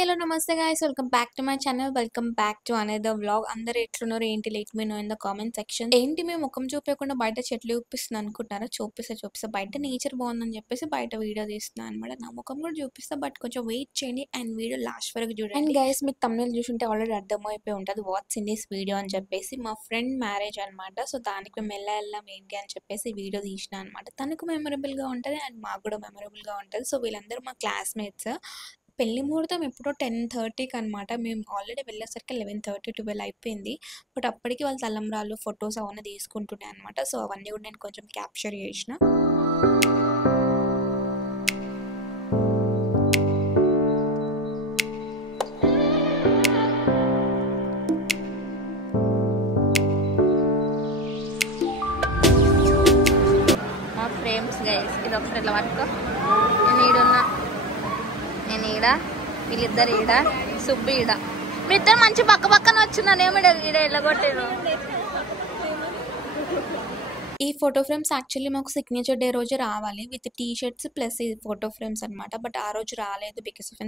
Hello నమస్తే guys, welcome back to my channel. Welcome back to another vlog. అందరు ఎట్లున్నారు ఏంటి, let me know in the comment section. ఏంటి మేము ముఖం చూపించకుండా బయట చెట్లు చూపిస్తుంది అనుకుంటున్నారా? చూపిస్తా బయట నేచర్ బాగుందని చెప్పేసి బయట వీడియో తీస్తున్నాను అనమాట. నా ముఖం కూడా చూపిస్తా, బట్ కొంచెం వెయిట్ చేయండి అండ్ వీడియో లాస్ట్ వరకు చూడండి. అండ్ గైస్, మీకు తమిళ చూసుంటే ఆల్రెడీ అర్థమైపోయి ఉంటుంది వాట్స్ ఇన్ దిస్ వీడియో అని చెప్పేసి. మా ఫ్రెండ్ మ్యారేజ్ అనమాట. సో దానికి మేము వెళ్ళాం ఏంటి అని చెప్పేసి వీడియో తీసిన అనమాట. తనకు మెమరబుల్ గా ఉంటుంది అండ్ మాకు కూడా మెమరబుల్ గా ఉంటుంది. సో వీళ్ళందరూ మా క్లాస్మేట్స్. పెళ్లి ముహూర్తం ఎప్పుడో 10:30కి అనమాట. మేము ఆల్రెడీ వెళ్ళేసరికి 11:30, 12 అయిపోయింది. బట్ అప్పటికి వాళ్ళు తలంబ్రాలు ఫొటోస్ అవన్నీ తీసుకుంటున్నాయి అనమాట. సో అవన్నీ కూడా నేను కొంచెం క్యాప్చర్ చేసిన. మా ఫ్రేమ్స్ గైస్, ఇది ఒకసారి ఇట్లా పట్టుకో. నేను ఈడున్నా, నేను ఈడ, వీళ్ళిద్దరు ఈడ, సుబ్బు ఈడ. మీరిద్దరు మంచి పక్క పక్కన వచ్చిందనేమో ఈడ వెళ్ళగొట్టారు. ఈ ఫోటో ఫ్రేమ్స్ యాక్చువల్లీ మాకు సిగ్నేచర్ డే రోజు రావాలి విత్ టీ షర్ట్స్ ప్లస్ ఈ ఫోటో ఫ్రేమ్స్ అనమాట. బట్ ఆ రోజు రాలేదు బికాస్ ఆఫ్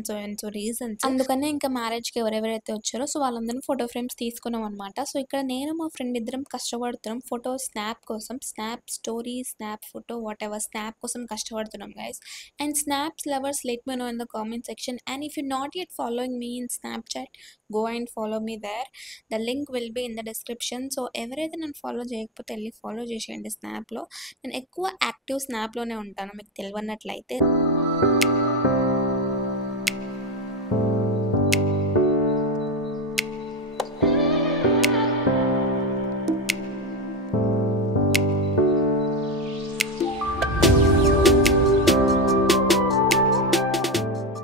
సో రీజన్స్. అందుకనే ఇంకా మ్యారేజ్కి ఎవరెవరైతే వచ్చారో సో వాళ్ళందరూ ఫోటో ఫ్రేమ్స్ తీసుకున్నాం అనమాట. సో ఇక్కడ నేను మా ఫ్రెండ్ ఇద్దరం కష్టపడుతున్నాం ఫోటో స్నాప్ కోసం. Snap story, snap photo, whatever, snap కోసం కష్టపడుతున్నాం guys. And snaps lovers, let me know in the comment section. And if you not yet following me in Snapchat, go and follow me there. The link will be in the description. So ఎవరైతే నన్ను follow చేయకపోతే వెళ్ళి follow చేసేయండి. స్నాప్లో నేను ఎక్కువ active స్నాప్లోనే ఉంటాను, మీకు తెలియనట్లయితే.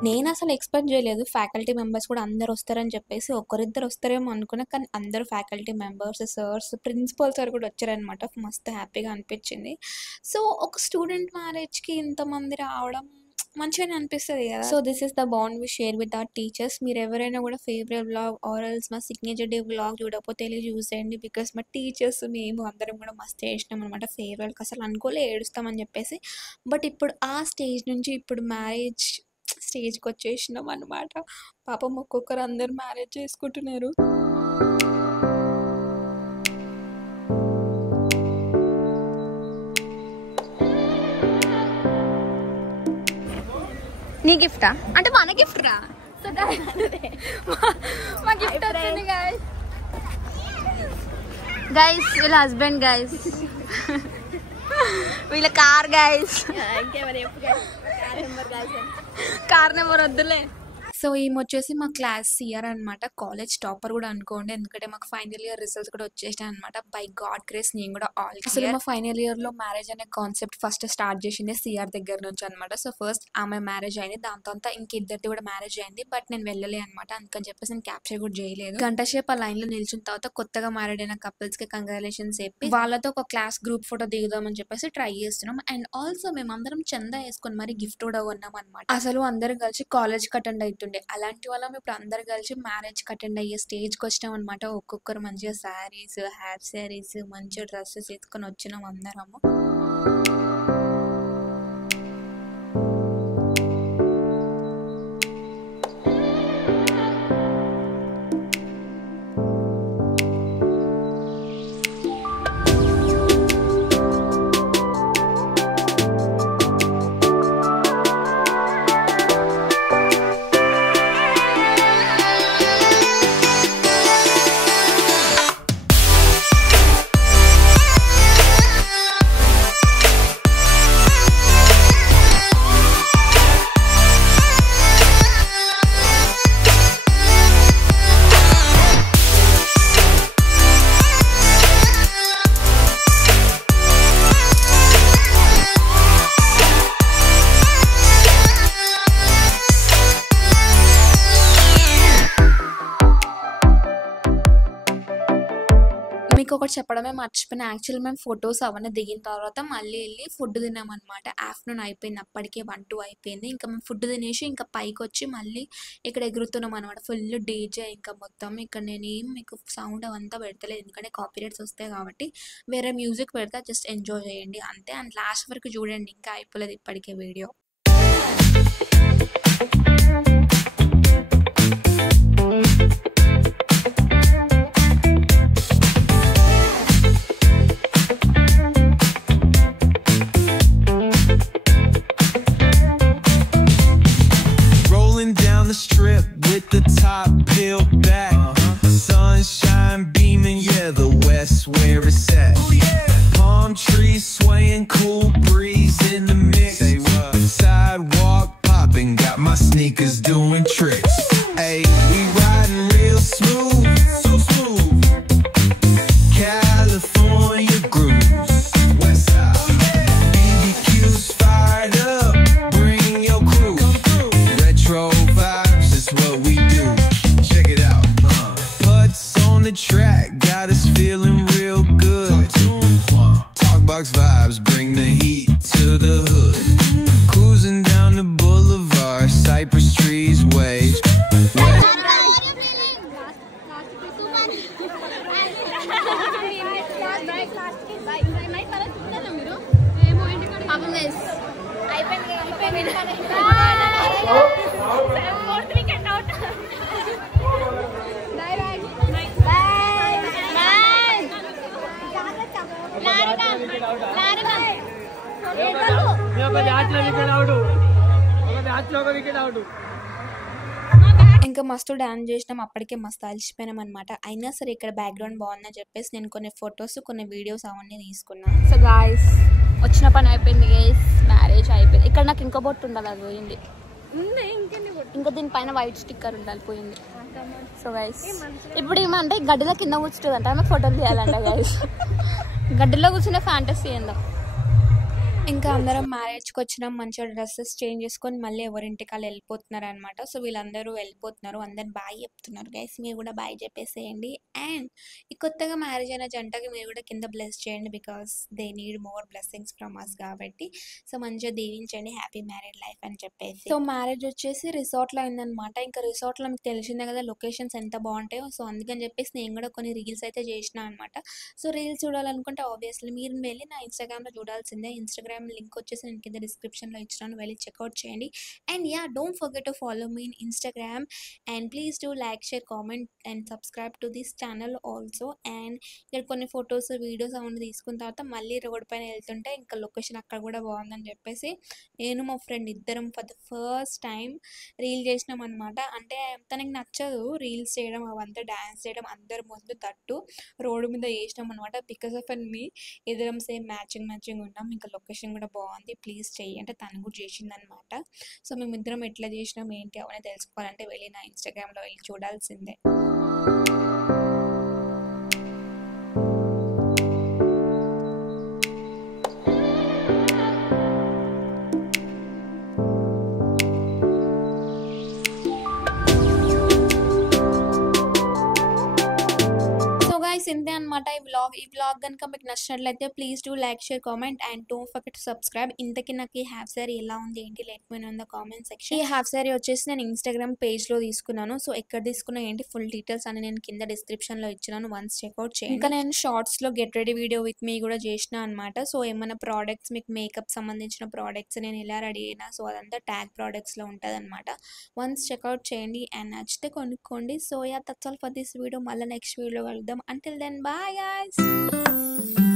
నేను అసలు ఎక్స్పెక్ట్ చేయలేదు ఫ్యాకల్టీ మెంబర్స్ కూడా అందరు వస్తారని చెప్పేసి. ఒకరిద్దరు వస్తారేమో అనుకున్నా, కానీ అందరూ faculty members, sirs, principal sir కూడా వచ్చారనమాట. మస్తు హ్యాపీగా అనిపించింది. సో ఒక స్టూడెంట్ మ్యారేజ్కి ఇంతమంది రావడం మంచిగానే అనిపిస్తుంది కదా. So this is the bond we share with our teachers. మీరు ఎవరైనా కూడా ఫేవరెట్ వ్లాగ్ ఆర్ ఎల్స్ మా సిగ్నేచర్ డే వ్లాగ్ చూడకపోతే వెళ్ళి చూసేయండి. బికాస్ మా టీచర్స్ మేము అందరం కూడా మస్తు చేసినాం అనమాట. ఫేర్వెల్కి అసలు అనుకోలే ఏడుస్తామని చెప్పేసి. బట్ ఇప్పుడు ఆ స్టేజ్ నుంచి ఇప్పుడు మ్యారేజ్ స్టేజ్కి వచ్చేసినాం అనమాట. పాపం ఒక్కొక్కరు అందరు మ్యారేజ్ చేసుకుంటున్నారు. నీ గిఫ్టా అంటే మన గిఫ్ట్ రా. సో మా గిఫ్ట్ వచ్చింది గైస్. గైస్ వీళ్ళ హస్బెండ్ గైస్, వీళ్ళ కార్ గైస్. కార్ నెంబర్ వద్దులే. సో ఈమె వచ్చేసి మా క్లాస్ సిఆర్ అనమాట. కాలేజ్ టాపర్ కూడా అనుకోండి, ఎందుకంటే మాకు ఫైనల్ ఇయర్ రిజల్ట్స్ కూడా వచ్చేసాయి అనమాట. బై గాడ్ గ్రేస్ నేను కూడా ఆల్. అసలు మా ఫైనల్ ఇయర్ లో మ్యారేజ్ అనే కాన్సెప్ట్ ఫస్ట్ స్టార్ట్ చేసింది సిఆర్ దగ్గర నుంచి అనమాట. సో ఫస్ట్ ఆమె మ్యారేజ్ అయింది, దాంతో అంతా ఇంకిద్దరిది కూడా మ్యారేజ్ అయింది. బట్ నేను వెళ్ళలే అనమాట, అందుకని చెప్పేసి నేను క్యాప్చర్ కూడా చేయలేదు. గంట సేపు ఆ లైన్ లో నిల్చిన తర్వాత కొత్తగా మ్యారేడ్ అయిన కపుల్స్ కి కంగ్రాచులేషన్స్ చెప్పి వాళ్ళతో ఒక క్లాస్ గ్రూప్ ఫోటో దిగుదామని చెప్పేసి ట్రై చేస్తున్నాం. అండ్ ఆల్సో మేమందరం చందా వేసుకొని మరి గిఫ్ట్ కూడా కొన్నాం అనమాట. అసలు అందరం కలిసి కాలేజ్ కి అటెండ్ అవుతుండే. అలాంటి వాళ్ళం ఇప్పుడు అందరు కలిసి మ్యారేజ్ కి అటెండ్ అయ్యే స్టేజ్కి వచ్చినాం అనమాట. ఒక్కొక్కరు మంచిగా శారీస్, హ్యాప్ శారీస్, మంచిగా డ్రెస్సెస్ వేసుకొని వచ్చినాం అందరము. మీకు ఒకటి చెప్పడమే మర్చిపోయిన, యాక్చువల్ మేము ఫొటోస్ అవన్నీ దిగిన తర్వాత మళ్ళీ వెళ్ళి ఫుడ్ తిన్నాం అనమాట. ఆఫ్టర్నూన్ అయిపోయింది, అప్పటికే 1-2 అయిపోయింది. ఇంకా మేము ఫుడ్ తినేసి ఇంకా పైకి వచ్చి మళ్ళీ ఇక్కడ ఎగురుతున్నాం అనమాట. ఫుల్ డీజే ఇంకా మొత్తం. ఇక్కడ నేను ఏం మీకు సౌండ్ అవంతా పెడతలేదు, ఎందుకంటే కాపీరైట్స్ వస్తాయి కాబట్టి. వేరే మ్యూజిక్ పెడతా, జస్ట్ ఎంజాయ్ చేయండి అంతే. అండ్ లాస్ట్ వరకు చూడండి, ఇంకా అయిపోలేదు ఇప్పటికే video. with the top peeled back. Sunshine beaming, yeah, the west where it's at. Palm trees swaying, cool breeze in the mix. Sidewalk popping, got my sneakers doing tricks. Hey, we riding real smooth, so smooth. California grooves, west side. BBQ's fired up, bring your crew. Retro vibes is what we do. Check it out. Putts on the track, got us feeling real good. Talkbox vibes, bring the heat to the hood. Cruising down the boulevard, cypress trees wave. ఇంకా మస్తు dance చేసినాం. అప్పటికే మస్తు అలసిపోయినాం అనమాట. అయినా సరే ఇక్కడ background బాగుందని చెప్పేసి నేను కొన్ని ఫొటోస్ కొన్ని వీడియోస్ అవన్నీ తీసుకున్నాను. సో గాయస్ వచ్చిన పని అయిపోయింది గైస్, మ్యారేజ్ అయిపోయింది. ఇక్కడ నాకు ఇంకో బొట్టు ఉండాలి, అది పోయింది. ఇంకా దీనిపైన వైట్ స్టిక్కర్ ఉండాలి, పోయింది. సో గైస్ ఇప్పుడు ఏమంటే గడ్డిలో కింద కూర్చుంటుంది అంటే ఆమె ఫోటోలు తీయాలంట గైస్. గడ్డిలో కూర్చునే ఫ్యాంటసీ ఏందో. ఇంకా అందరం మ్యారేజ్కి వచ్చినాం, మంచిగా డ్రెస్సెస్ చేంజ్ చేసుకొని మళ్ళీ ఎవరింటికి వాళ్ళు వెళ్ళిపోతున్నారు అనమాట. సో వీళ్ళందరూ వెళ్ళిపోతున్నారు, అందరు బాయ్ చెప్తున్నారు. గైస్ మీరు కూడా బాయ్ చెప్పేసేయండి. అండ్ ఈ కొత్తగా మ్యారేజ్ అయిన జంటకి మీరు కూడా కింద బ్లెస్ చేయండి, because they need more blessings from us కాబట్టి. సో మంచిగా దీవించండి, హ్యాపీ మ్యారేడ్ లైఫ్ అని చెప్పేసి. సో మ్యారేజ్ వచ్చేసి రిసార్ట్లో అయిందనమాట. ఇంకా రిసార్ట్లో మీకు తెలిసిందే కదా లొకేషన్స్ ఎంత బాగుంటాయో. సో అందుకని చెప్పేసి నేను కూడా కొన్ని రీల్స్ అయితే చేసిన అనమాట. సో రీల్స్ చూడాలనుకుంటే ఆబ్వియస్లీ మీరు వెళ్ళి నా ఇన్స్టాగ్రామ్లో చూడాల్సిందే. ఇన్స్టాగ్రామ్ లింక్ వచ్చేసి నేను కింద డిస్క్రిప్షన్లో ఇచ్చినాను, వెళ్ళి చెక్అవుట్ చేయండి. And yeah, don't forget to follow me in Instagram. And please do like, share, comment and subscribe to this channel also. And ఇక్కడ కొన్ని ఫొటోస్ వీడియోస్ అవన్నీ తీసుకున్న తర్వాత మళ్ళీ రోడ్ పైన వెళ్తుంటే ఇంకా లొకేషన్ అక్కడ కూడా బాగుందని చెప్పేసి నేను మా ఫ్రెండ్ ఇద్దరం for the first time reel చేసినాం అనమాట. అంటే తనకి నచ్చదు రీల్స్ చేయడం, అవంతా డ్యాన్స్ చేయడం, అందరి ముందు తట్టు రోడ్డు మీద చేసినాం అనమాట. బికాస్ ఆఫ్ అండ్ మీ ఇద్దరం సేమ్ మ్యాచింగ్ ఉన్నాం. ఇంకా లొకేషన్ కూడా బాగుంది, ప్లీజ్ చెయ్యి అంటే తను కూడా చేసింది అనమాట. సో మేమిద్దరం ఎట్లా చేసినాం ఏంటి అవన్నీ తెలుసుకోవాలంటే వెళ్ళి నా ఇన్స్టాగ్రామ్లో వెళ్ళి చూడాల్సిందే. ఇంతే అనమాట ఈ వ్లాగ్ కనుక మీకు నచ్చినట్లయితే please do like, share, comment and don't forget to subscribe. ఇంతకీ నాకు ఈ హాఫ్ సారీ ఎలా ఉంది ఏంటి let me know in the comment section. ఈ హాఫ్ సారీ వచ్చేసి నేను ఇన్స్టాగ్రామ్ పేజ్లో తీసుకున్నాను. సో ఎక్కడ తీసుకున్నా ఏంటి ఫుల్ డీటెయిల్స్ అని నేను కింద డిస్క్రిప్షన్లో ఇచ్చినాను, వన్స్ చెక్అవుట్ చేయండి. ఇంకా నేను షార్ట్స్లో get ready video with me కూడా చేసిన అనమాట. సో ఏమైనా ప్రోడక్ట్స్ మీకు మేకప్ సంబంధించిన ప్రోడక్ట్స్ నేను ఎలా రెడీ అయినా సో అదంతా ట్యాగ్ ప్రోడక్ట్స్లో ఉంటుంది అనమాట. వన్స్ చెక్అవుట్ చేయండి అండ్ నచ్చితే కొనుక్కోండి. So yeah, that's all for this video. మళ్ళీ నెక్స్ట్ వీడియో కలుద్దాం. Until then, bye guys.